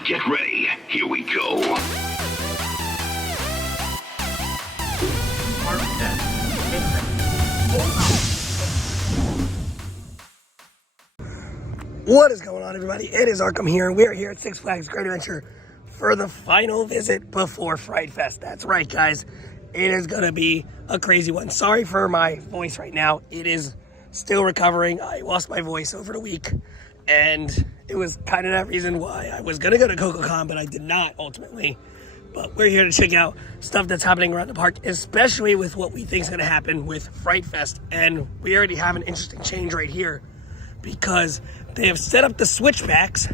Now get ready. Here we go. What is going on, everybody? It is Arkham here, and we're here at Six Flags Great Adventure for the final visit before Fright Fest. That's right, guys. It is going to be a crazy one. Sorry for my voice right now. It is still recovering. I lost my voice over the week, and it was kind of that reason why I was going to go to CocoCon, but I did not ultimately. But we're here to check out stuff that's happening around the park, especially with what we think is going to happen with Fright Fest. And we already have an interesting change right here, because they have set up the switchbacks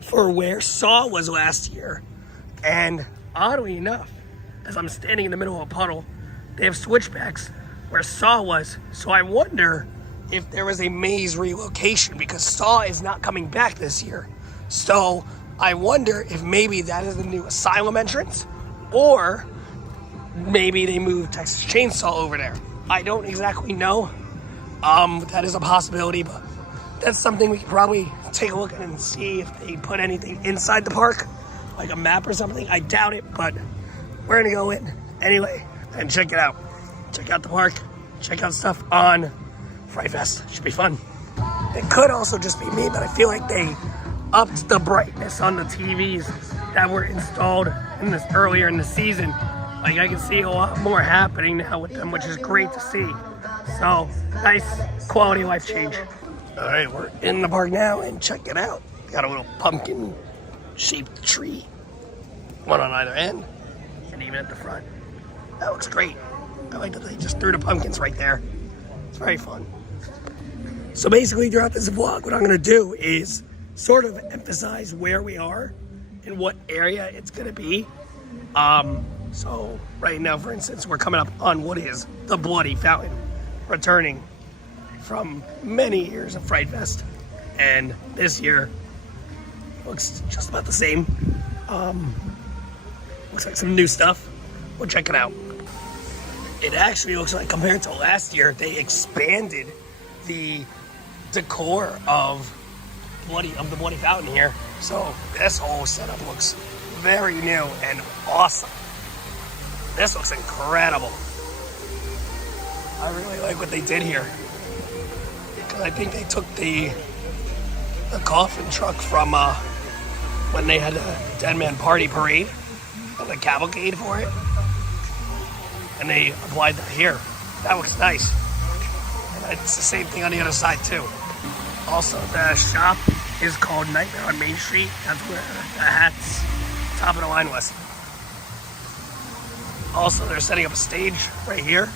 for where Saw was last year. And oddly enough, as I'm standing in the middle of a puddle, they have switchbacks where Saw was. So I wonder if there was a maze relocation, because Saw is not coming back this year. So I wonder if maybe that is the new Asylum entrance, or maybe they moved Texas Chainsaw over there. I don't exactly know. That is a possibility, but that's something we could probably take a look at and see if they put anything inside the park, like a map or something. I doubt it, but we're gonna go in anyway and check it out. Check out the park, check out stuff on Fright Fest. Should be fun. It could also just be me, but I feel like they upped the brightness on the TVs that were installed in this earlier in the season. Like, I can see a lot more happening now with them, which is great to see. So, nice quality of life change. All right, we're in the park now, and check it out. Got a little pumpkin-shaped tree, one on either end, and even at the front. That looks great. I like that they just threw the pumpkins right there. It's very fun. So basically, throughout this vlog, what I'm gonna do is sort of emphasize where we are and what area it's gonna be. So right now, for instance, we're coming up on what is the Bloody Fountain, returning from many years of Fright Fest, and this year looks just about the same. Looks like some new stuff. We'll check it out. It actually looks like, compared to last year, they expanded the decor of the Bloody Fountain here. So this whole setup looks very new and awesome. This looks incredible. I really like what they did here, because I think they took the coffin truck from when they had a Dead Man Party parade and the cavalcade for it, and they applied that here. That looks nice. And it's the same thing on the other side too. Also, the shop is called Nightmare on Main Street. That's where the hat's top of the line was. Also, they're setting up a stage right here.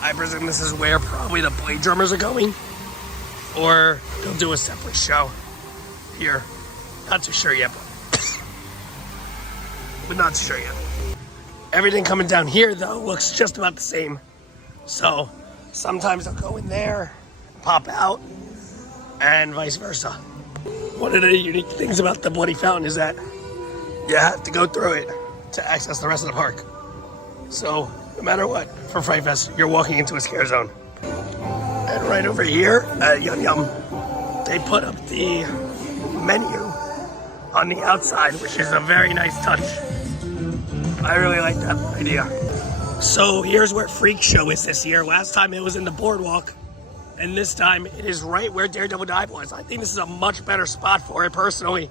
I presume this is where probably the Blade Drummers are going, or they'll do a separate show here. Not too sure yet, but not too sure yet. Everything coming down here, though, looks just about the same. So sometimes they'll go in there, pop out, and vice versa. One of the unique things about the Bloody Fountain is that you have to go through it to access the rest of the park. So no matter what, for Fright Fest, you're walking into a scare zone. And right over here at Yum Yum, they put up the menu on the outside, which is a very nice touch. I really like that idea. So here's where Freak Show is this year. Last time it was in the boardwalk, and this time it is right where Daredevil Dive was. I think this is a much better spot for it personally.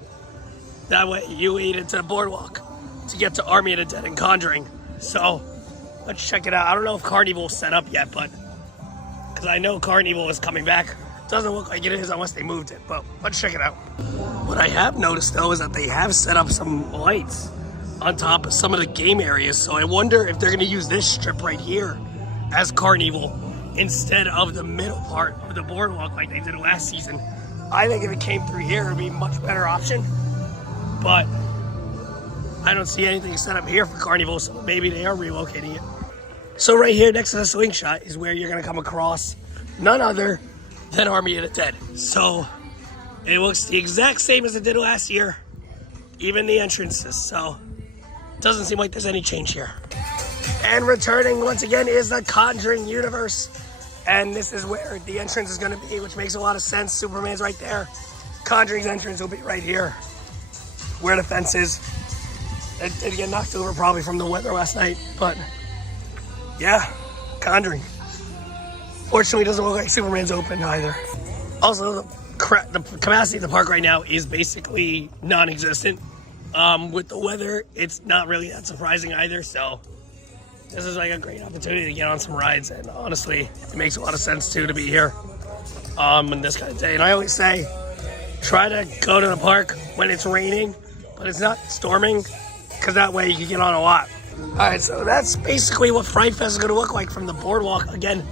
That way you lead into the boardwalk to get to Army of the Dead and Conjuring. So let's check it out. I don't know if Carnival's set up yet, but because I know Carnival is coming back. Doesn't look like it is unless they moved it, but let's check it out. What I have noticed though is that they have set up some lights on top of some of the game areas, so I wonder if they're going to use this strip right here as Carnival instead of the middle part of the boardwalk like they did last season. I think if it came through here, it would be a much better option, but I don't see anything set up here for Carnival, so maybe they are relocating it. So right here next to the slingshot is where you're going to come across none other than Army of the Dead. So it looks the exact same as it did last year, even the entrances, so doesn't seem like there's any change here. And returning once again is the Conjuring universe, and this is where the entrance is going to be, which makes a lot of sense. Superman's right there. Conjuring's entrance will be right here. where the fence is. It did get knocked over probably from the weather last night, but yeah, Conjuring. Fortunately, it doesn't look like Superman's open either. Also, the capacity of the park right now is basically non-existent. With the weather, it's not really that surprising either, so this is like a great opportunity to get on some rides, and honestly, it makes a lot of sense too to be here on this kind of day. And I always say, try to go to the park when it's raining, but it's not storming, because that way you can get on a lot. Alright, so that's basically what Fright Fest is going to look like from the boardwalk. Again,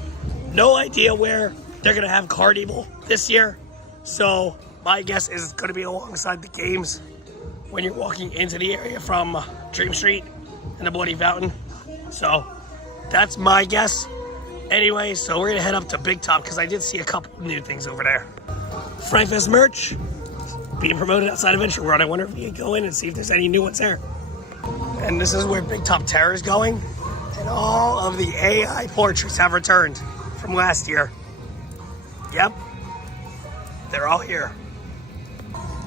no idea where they're going to have Carnival this year, so my guess is it's going to be alongside the games when you're walking into the area from Dream Street and the Bloody Fountain. So that's my guess. Anyway, so we're gonna head up to Big Top because I did see a couple new things over there. Fright Fest merch being promoted outside of Adventure World. I wonder if we can go in and see if there's any new ones there. And this is where Big Top Terror is going. And all of the AI portraits have returned from last year. Yep, they're all here.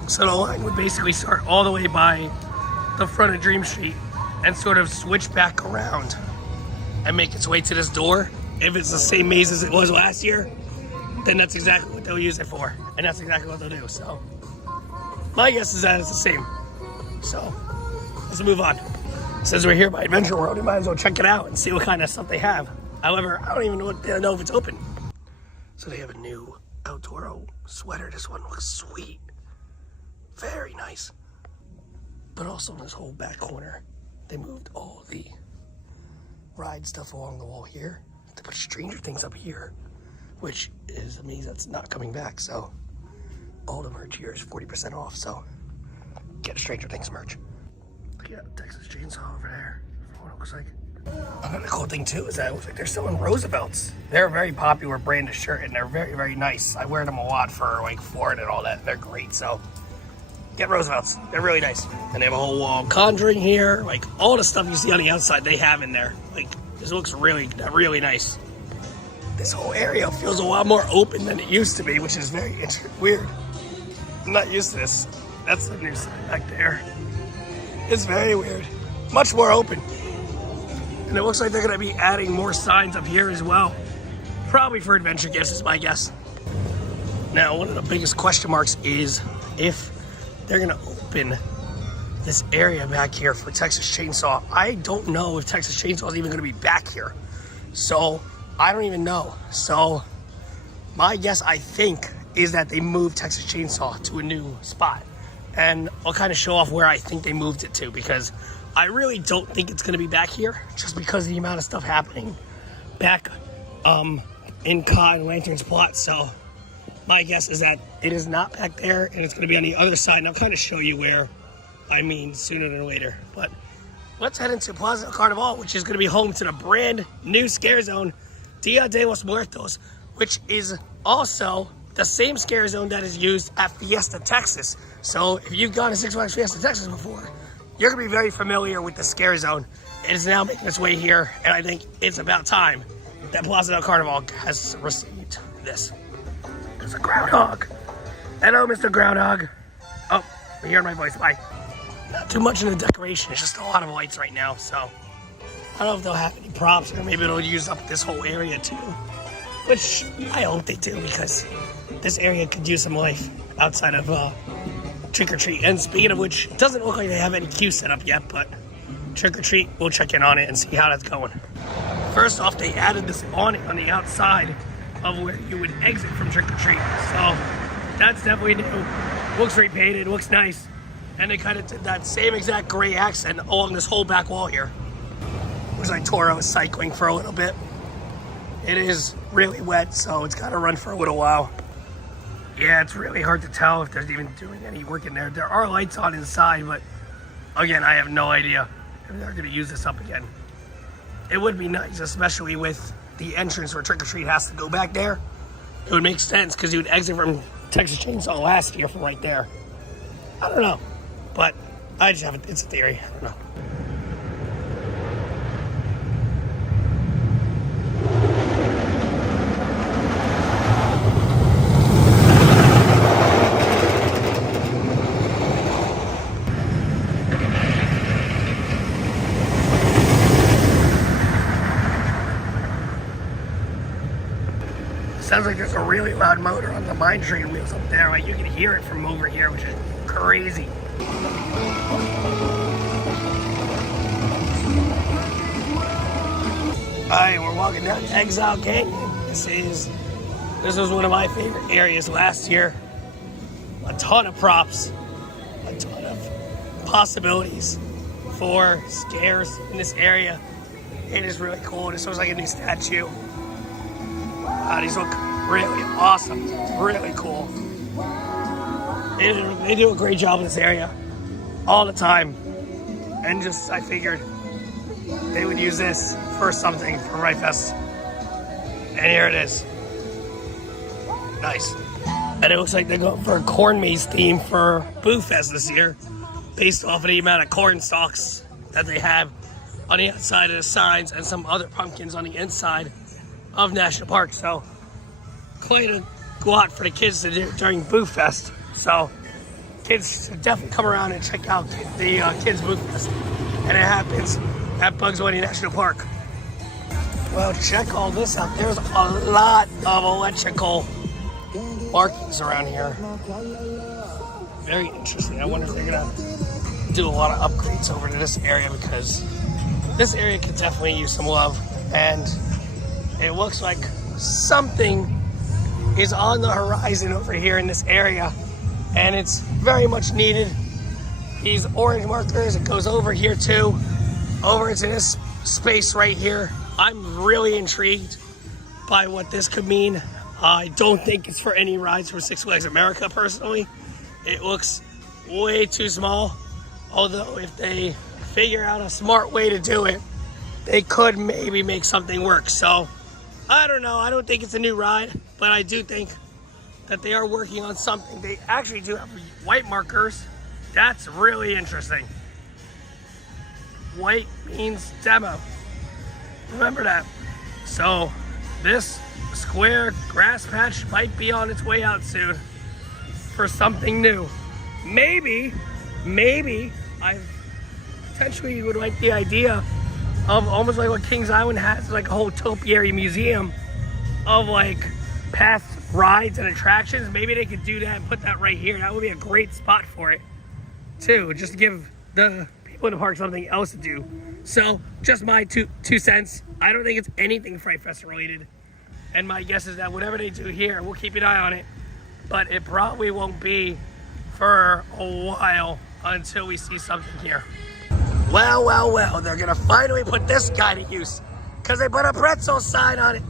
So the line would basically start all the way by the front of Dream Street and sort of switch back around and make its way to this door. If it's the same maze as it was last year, then that's exactly what they'll use it for. And that's exactly what they'll do. So my guess is that it's the same. So let's move on. Since we're here by Adventure World, we might as well check it out and see what kind of stuff they have. However, I don't even know if it's open. So they have a new outdoor sweater. This one looks sweet. Very nice. But also in this whole back corner, they moved all the ride stuff along the wall here. They put Stranger Things up here, which is a maze that's not coming back. So all the merch here is 40% off. So get a Stranger Things merch. Yeah, Texas Chainsaw over there, for what it looks like. Another cool thing too is that it looks like they're selling Roosevelts. They're a very popular brand of shirt, and they're very, very nice. I wear them a lot for like Florida and all that. They're great. So get Roosevelts. They're really nice. And they have a whole wall of Conjuring here. Like, all the stuff you see on the outside, they have in there. Like, this looks really, really nice. This whole area feels a lot more open than it used to be, which is very weird. I'm not used to this. That's the new sign back there. It's very weird. Much more open. And it looks like they're going to be adding more signs up here as well. Probably for adventure gifts is my guess. Now, one of the biggest question marks is if they're gonna open this area back here for Texas Chainsaw. I don't know if Texas Chainsaw is even gonna be back here. So I don't even know. So my guess, I think, is that they moved Texas Chainsaw to a new spot. And I'll kind of show off where I think they moved it to, because I really don't think it's gonna be back here just because of the amount of stuff happening back in Cod and Lantern's plot. So my guess is that it is not back there, and it's going to be on the other side. And I'll kind of show you where, I mean, sooner than later. But let's head into Plaza Carnival, which is going to be home to the brand new scare zone, Dia de los Muertos, which is also the same scare zone that is used at Fiesta Texas. So if you've gone to Six Flags Fiesta Texas before, you're going to be very familiar with the scare zone. It is now making its way here, and I think it's about time that Plaza del Carnival has received this. There's a groundhog. Hello, Mr. Groundhog. Oh, you're hearing my voice. Bye. Not too much in the decoration. It's just a lot of lights right now. So I don't know if they'll have any props, or maybe it'll use up this whole area too. Which I hope they do, because this area could use some life outside of Trick or Treat. And speaking of which, it doesn't look like they have any queue set up yet, but Trick or Treat, we'll check in on it and see how that's going. First off, they added this awning on the outside of where you would exit from Trick or Treat. So that's definitely new. Looks repainted, looks nice. And they kind of did that same exact gray accent along this whole back wall here. Looks like Toro is cycling for a little bit. It is really wet, so it's got to run for a little while. Yeah, it's really hard to tell if there's even doing any work in there. There are lights on inside, but again, I have no idea if they're going to use this up again. It would be nice, especially with the entrance where Trick or Treat has to go back there. It would make sense because you would exit from Texas Chainsaw last year from right there. I don't know, but I just have it's a theory. I don't know. Sounds like there's a really loud motor on the mine train wheels up there. Like you can hear it from over here, which is crazy. Alright, we're walking down Exile Canyon. This was one of my favorite areas last year. A ton of props, a ton of possibilities for scares in this area. It is really cool. This looks like a new statue. Wow, these look really awesome. Really cool. They do a great job in this area all the time. And just, I figured they would use this for something for Fright Fest. And here it is. Nice. And it looks like they're going for a corn maze theme for Boo Fest this year, based off of the amount of corn stalks that they have on the outside of the signs and some other pumpkins on the inside of National Park. So quite a lot for the kids to do during Boo Fest. So kids should definitely come around and check out the Kids Boo Fest. And it happens at Bugs Bunny National Park. Well, check all this out. There's a lot of electrical markings around here. Very interesting. I wonder if they're gonna do a lot of upgrades over to this area, because this area could definitely use some love. And it looks like something is on the horizon over here in this area, and it's very much needed. These orange markers, it goes over here too, over into this space right here. I'm really intrigued by what this could mean. I don't think it's for any rides from Six Flags America personally. It looks way too small. Although if they figure out a smart way to do it, they could maybe make something work. So I don't know. I don't think it's a new ride, but I do think that they are working on something. They actually do have white markers. That's really interesting. White means demo. Remember that. So this square grass patch might be on its way out soon for something new. Maybe I potentially would like the idea of almost like what Kings Island has, like a whole topiary museum of like past rides and attractions. Maybe they could do that and put that right here. That would be a great spot for it too, just to give the people in the park something else to do. So just my two cents. I don't think it's anything Fright Fest related, and my guess is that whatever they do here, we'll keep an eye on it, but it probably won't be for a while until we see something here. Well, they're gonna finally put this guy to use, because they put a pretzel sign on it.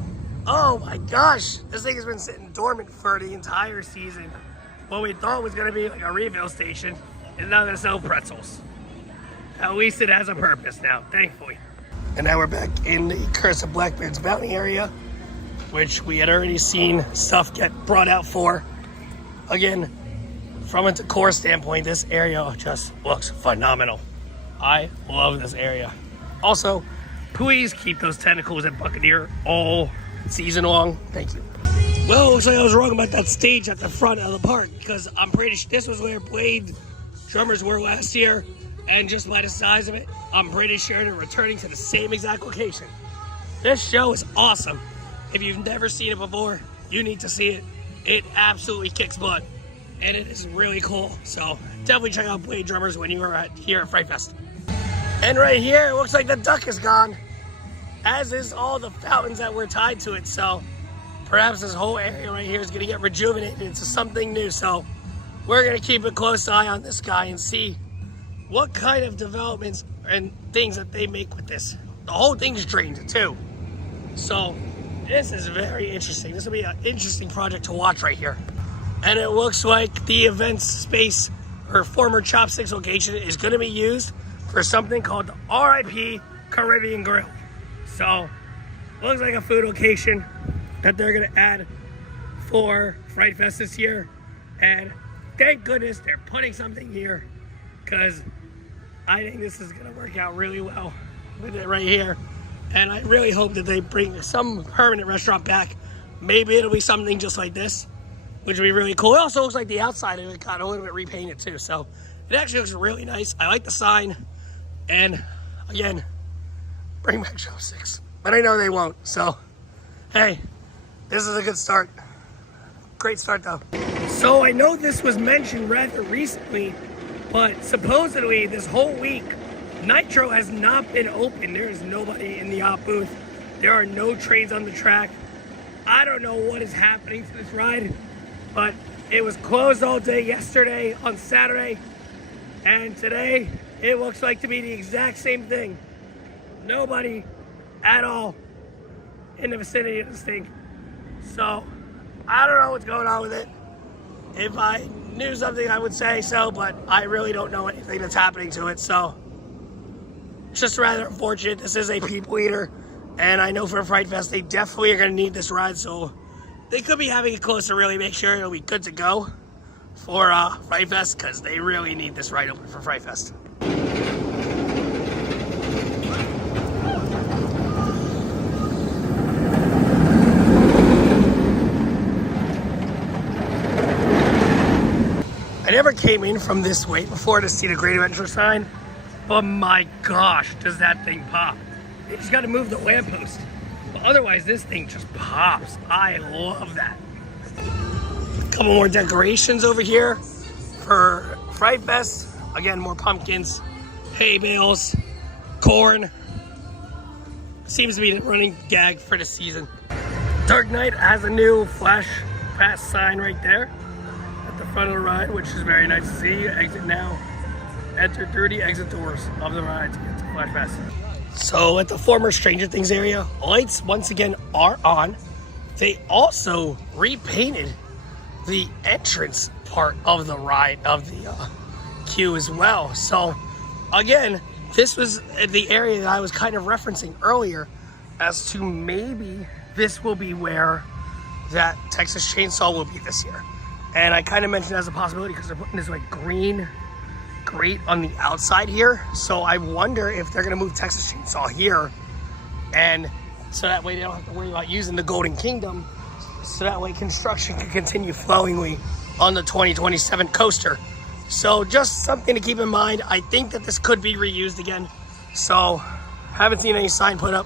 Oh my gosh, this thing has been sitting dormant for the entire season. What we thought was gonna be like a refill station is now gonna sell pretzels. At least it has a purpose now, thankfully. And now we're back in the Curse of Blackbeard's Bounty area, which we had already seen stuff get brought out for. Again, from a decor standpoint, this area just looks phenomenal. I love this area. Also, please keep those tentacles at Buccaneer all season long. Thank you. Well, it looks like I was wrong about that stage at the front of the park, because I'm pretty sure this was where Blade drummers were last year, and just by the size of it, I'm pretty sure they're returning to the same exact location. This show is awesome. If you've never seen it before, you need to see it. It absolutely kicks butt, and it is really cool. So definitely check out Blade Drummers when you are here at Fright Fest. And right here, it looks like the duck is gone, as is all the fountains that were tied to it. So perhaps this whole area right here is gonna get rejuvenated into something new. So we're gonna keep a close eye on this guy and see what kind of developments and things that they make with this. The whole thing's drained too. So this is very interesting. This will be an interesting project to watch right here. And it looks like the events space, or former Chopsticks location, is gonna be used for something called the RIP Caribbean Grill. So looks like a food location that they're gonna add for Fright Fest this year. And thank goodness they're putting something here, because I think this is gonna work out really well with it right here. And I really hope that they bring some permanent restaurant back. Maybe it'll be something just like this, which would be really cool. It also looks like the outside of it got a little bit repainted too. So it actually looks really nice. I like the sign. And again, bring back Chopsticks. But I know they won't. So, hey, This is a good start. Great start though. So I know this was mentioned rather recently, but supposedly this whole week, NItro has not been open. There is nobody in the op booth. There are no trains on the track. I don't know what is happening to this ride, but it was closed all day yesterday on Saturday, and today it looks like to be the exact same thing. Nobody at all in the vicinity of this thing. So I don't know what's going on with it. If I knew something, I would say so, but I really don't know anything that's happening to it. So it's just rather unfortunate. This is a people eater, and I know for Fright Fest, they definitely are going to need this ride. So they could be having it close to really make sure it'll be good to go for Fright Fest, because they really need this ride open for Fright Fest. I never came in from this way before to see the Great Adventure sign, but my gosh, does that thing pop. They just got to move the lamppost. But otherwise, this thing just pops. I love that. A couple more decorations over here for Fright Fest. Again, more pumpkins, hay bales, corn. Seems to be the running gag for the season. Dark Knight has a new Flash Pass sign right there at the front of the ride, which is very nice to see. Exit now. Enter through the exit doors of the ride to get to Flash Pass. So at the former Stranger Things area, lights once again are on. They also repainted the entrance part of the ride, of the queue as well. So again, this was the area that I was kind of referencing earlier as to maybe this will be where that Texas Chainsaw will be this year. And I kind of mentioned as a possibility because they're putting this like green grate on the outside here. So I wonder if they're gonna move Texas Chainsaw here, and so that way they don't have to worry about using the Golden Kingdom, so that way construction can continue flowingly on the 2027 coaster. So just something to keep in mind. I think that this could be reused again. So haven't seen any sign put up,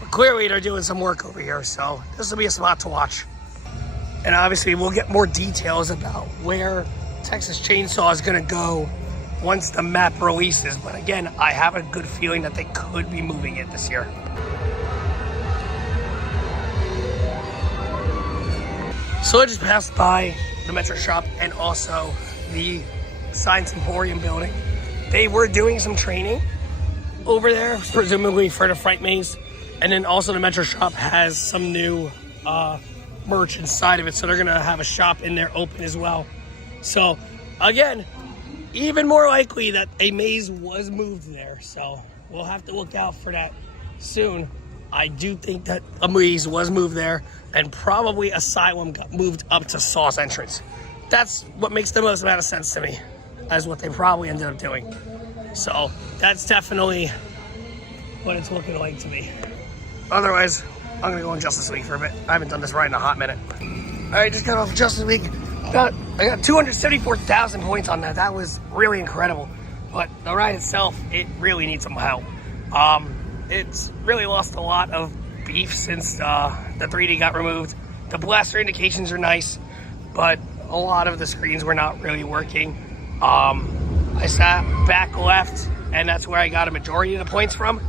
but clearly they're doing some work over here. So this will be a spot to watch. And obviously we'll get more details about where Texas Chainsaw is gonna go once the map releases. But again, I have a good feeling that they could be moving it this year. So I just passed by the Metro shop and also the Science Emporium building. They were doing some training over there, presumably for the Fright Maze. And then also the Metro shop has some new merch inside of it. So they're gonna have a shop in there open as well. So again, even more likely that a maze was moved there. So we'll have to look out for that soon. I do think that a maze was moved there, and probably Asylum got moved up to Saw's entrance. That's what makes the most amount of sense to me, as what they probably ended up doing. So that's definitely what it's looking like to me. Otherwise, I'm gonna go on Justice League for a bit. I haven't done this ride in a hot minute. All right, just got off Justice League. I got 274,000 points on that. That was really incredible. But the ride itself, it really needs some help. It's really lost a lot of beef since the 3D got removed. The blaster indications are nice, but a lot of the screens were not really working. I sat back left, and that's where I got a majority of the points from.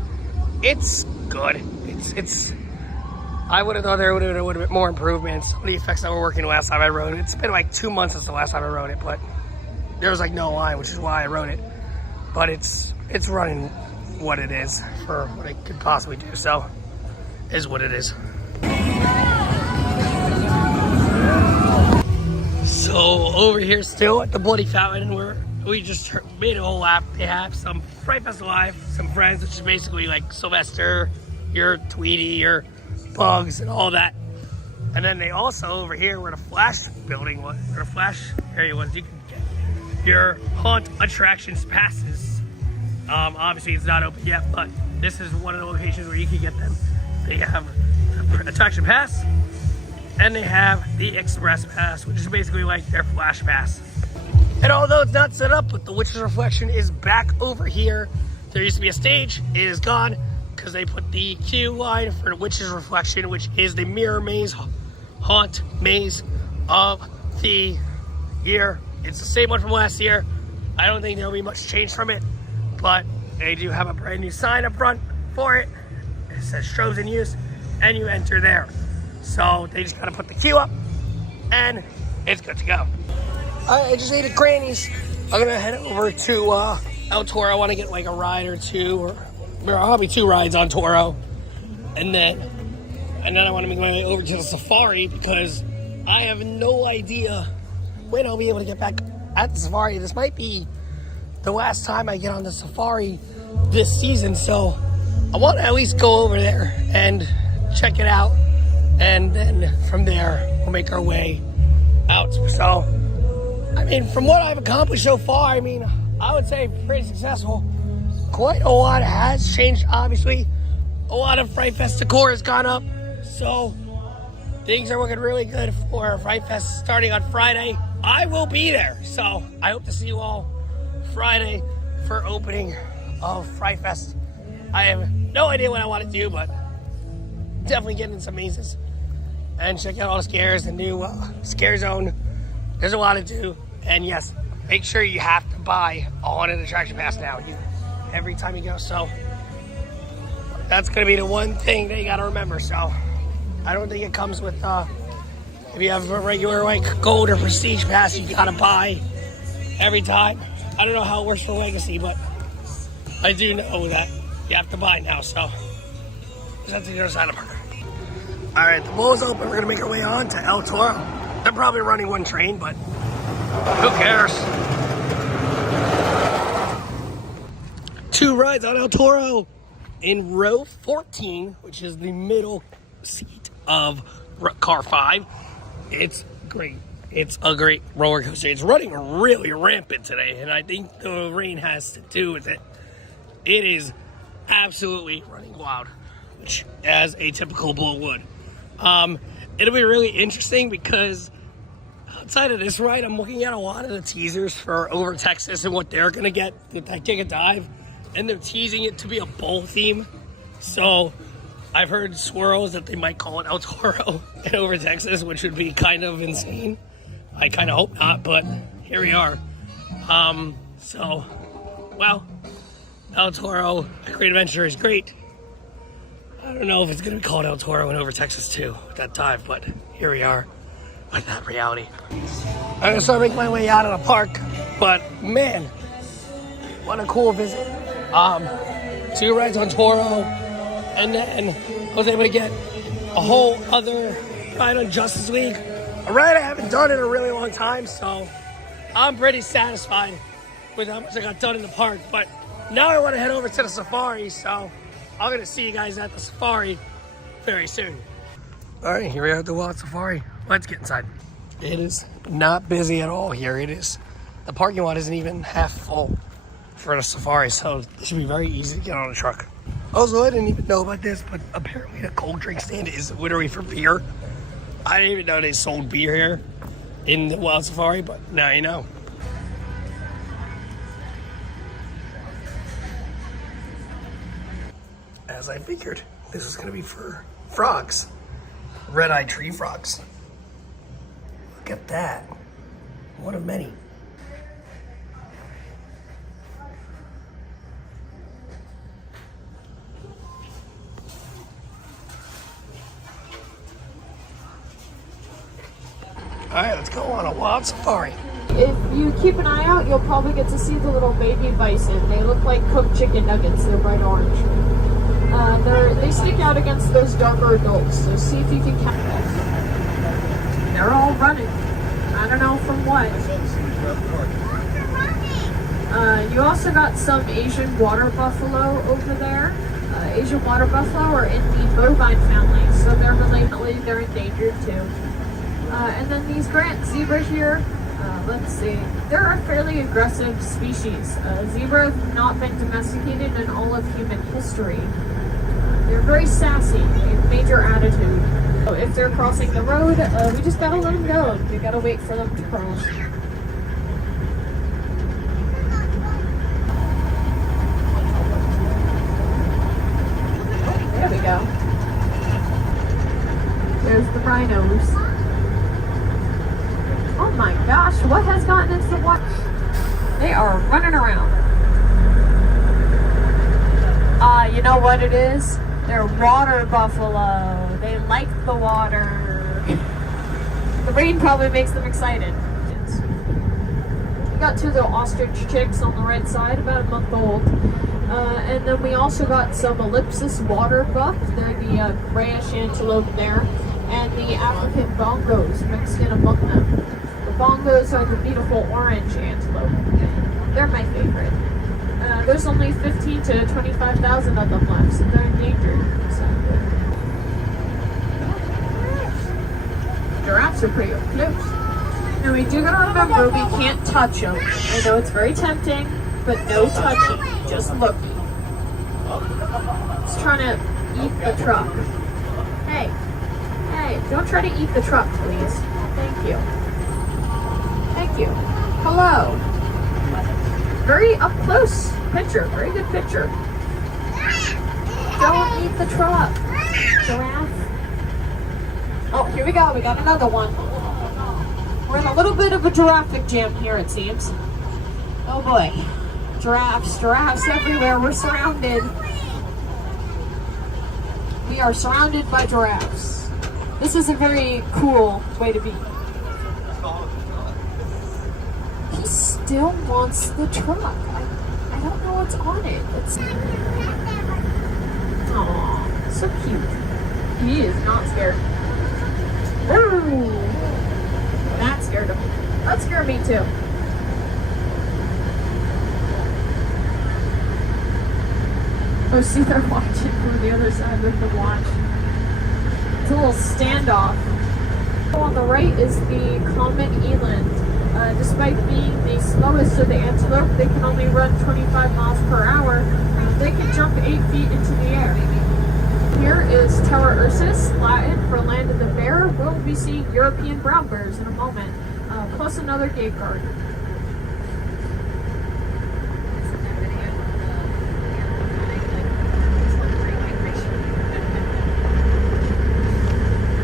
It's good. It's. I would have thought there would have been more improvements. Some of the effects that were working last time I rode it. It's been like 2 months since the last time I rode it, but there was like no line, which is why I rode it. But it's running what it is for what it could possibly do. So, is what it is. So over here still at the Bloody Fountain, where we just made a whole lap. They have some Fright Fest Alive, some friends, which is basically like Sylvester, your Tweety, your Bugs, and all that. And then they also over here where the Flash building was, or the Flash area was, you can get your Haunt Attractions passes. Obviously it's not open yet, but this is one of the locations where you can get them. They have the Attraction Pass, and they have the Express Pass, which is basically like their Flash Pass. And although it's not set up, but the Witch's Reflection is back over here. There used to be a stage, it is gone, because they put the queue line for the Witch's Reflection, which is the mirror maze haunt maze of the year. It's the same one from last year. I don't think there'll be much change from it, but they do have a brand new sign up front for it. It says shrubs in use, and you enter there. So they just gotta put the queue up, and it's good to go. I just ate at Granny's. I'm gonna head over to El Toro. I want to get like a ride or two, or probably 2 rides on Toro, and then I want to be going over to the safari because I have no idea when I'll be able to get back at the safari. This might be the last time I get on the safari this season, so I want to at least go over there and check it out, and then from there we'll make our way out. So, I mean, from what I've accomplished so far, I mean, I would say pretty successful. Quite a lot has changed, obviously. A lot of Fright Fest decor has gone up, so things are looking really good for Fright Fest starting on Friday. I will be there, so I hope to see you all Friday for opening of Fright Fest. I have no idea what I want to do, but definitely getting some mazes and check out all the scares, the new scare zone. There's a lot to do, and yes, make sure you have to buy on an attraction pass now. Every time you go, so that's gonna be the one thing that you gotta remember. So I don't think it comes with if you have a regular like gold or prestige pass, you gotta buy every time. I don't know how it works for Legacy, but I do know that you have to buy now. So that's the other side of it. All right, the bowl is open. We're gonna make our way on to El Toro. They're probably running one train, but who cares? 2 rides on El Toro in row 14, which is the middle seat of car 5. It's great. It's a great roller coaster. It's running really rampant today, and I think the rain has to do with it. It is absolutely running wild, which as a typical bull would. It'll be really interesting because outside of this ride, I'm looking at a lot of the teasers for Over Texas and what they're gonna get with that King of Dive, and they're teasing it to be a bowl theme. So I've heard swirls that they might call it El Toro and Over Texas, which would be kind of insane. I kind of hope not, but here we are. So, well, El Toro, A Great Adventure is great. I don't know if it's going to be called El Toro and Over Texas too at that dive, but here we are with that reality. I'm going to start making my way out of the park, but man, what a cool visit. 2 rides on Toro, and then I was able to get a whole other ride on Justice League. A ride I haven't done in a really long time, so I'm pretty satisfied with how much I got done in the park. But now I want to head over to the safari, so I'm going to see you guys at the safari very soon. All right, here we are at the Wild Safari. Let's get inside. It is not busy at all here. It is, the parking lot isn't even half full for the safari, so this should be very easy to get on a truck. Also, I didn't even know about this, but apparently the cold drink stand is literally for beer. I didn't even know they sold beer here in the Wild Safari, but now you know. As I figured, this was going to be for frogs. Red-eyed tree frogs. Look at that. One of many. All right, let's go on a wild safari. If you keep an eye out, you'll probably get to see the little baby bison. They look like cooked chicken nuggets. They're bright orange. They stick out against those darker adults, so see if you can catch them. They're all running. I don't know from what. You also got some Asian water buffalo over there. Asian water buffalo are in the bovine family, so they're endangered too. And then these Grant zebra here, let's see, they're a fairly aggressive species. Zebra have not been domesticated in all of human history. They're very sassy, they have major attitude. So if they're crossing the road, we just gotta let them go. We gotta wait for them to cross. There we go. There's the rhinos. you know what it is? They're water buffalo. They like the water. The rain probably makes them excited. We got two little ostrich chicks on the right side, about a month old. And then we also got some ellipsis water buck. They're the grayish antelope there. And the African bongos mixed in among them. The bongos are the beautiful orange antelope. They're my favorite. There's only 15 to 25,000 of them left, so they're endangered. So. Giraffes are pretty up close. Now we do gotta remember we can't touch them. I know it's very tempting, but no touching, just looking. Just trying to eat the truck. Hey, don't try to eat the truck, please. Thank you. Thank you. Hello. Very up close picture, very good picture. Don't eat the truck, giraffe. Oh, here we go, we got another one. We're in a little bit of a giraffic jam here, it seems. Oh boy, giraffes everywhere, we're surrounded. We are surrounded by giraffes. This is a very cool way to be. He still wants the truck. I don't know what's on it. It's... Aww, so cute. He is not scared. Woo! That scared him. That scared me too. Oh, see, they're watching from the other side with the watch. It's a little standoff. On the right is the common eland. Despite being the slowest of the antelope, they can only run 25 miles per hour. They can jump 8 feet into the air. Here is Terra Ursus, Latin for land of the bear. We'll be seeing European brown bears in a moment, plus another game guard.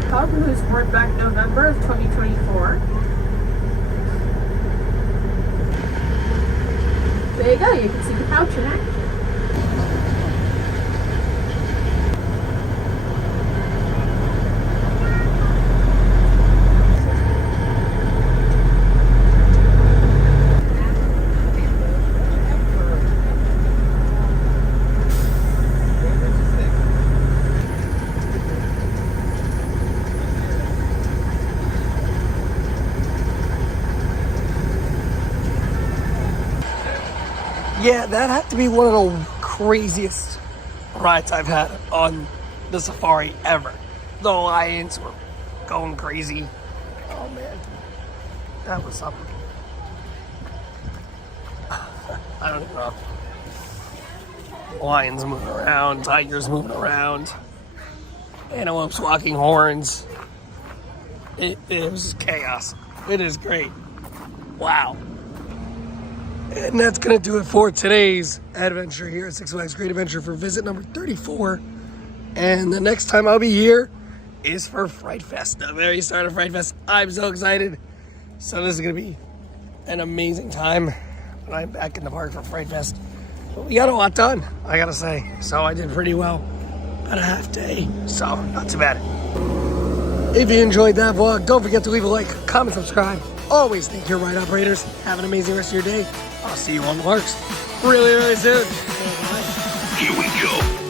Cub, who's born back November of 2024. There you go, you can see the pouch in action. Yeah, that had to be one of the craziest rides I've had on the safari ever. The lions were going crazy. Oh man, that was something. I don't even know. Lions moving around, tigers moving around, antelopes walking horns. It was chaos. It is great. Wow. And that's going to do it for today's adventure here at Six Flags Great Adventure for visit number 34. And the next time I'll be here is for Fright Fest, the very start of Fright Fest. I'm so excited. So this is going to be an amazing time when I'm back in the park for Fright Fest. But we got a lot done, I got to say. So I did pretty well. About a half day, so not too bad. If you enjoyed that vlog, don't forget to leave a like, comment, subscribe. Always thank your ride operators. Have an amazing rest of your day. I'll see you on the parks really, really soon. Here we go.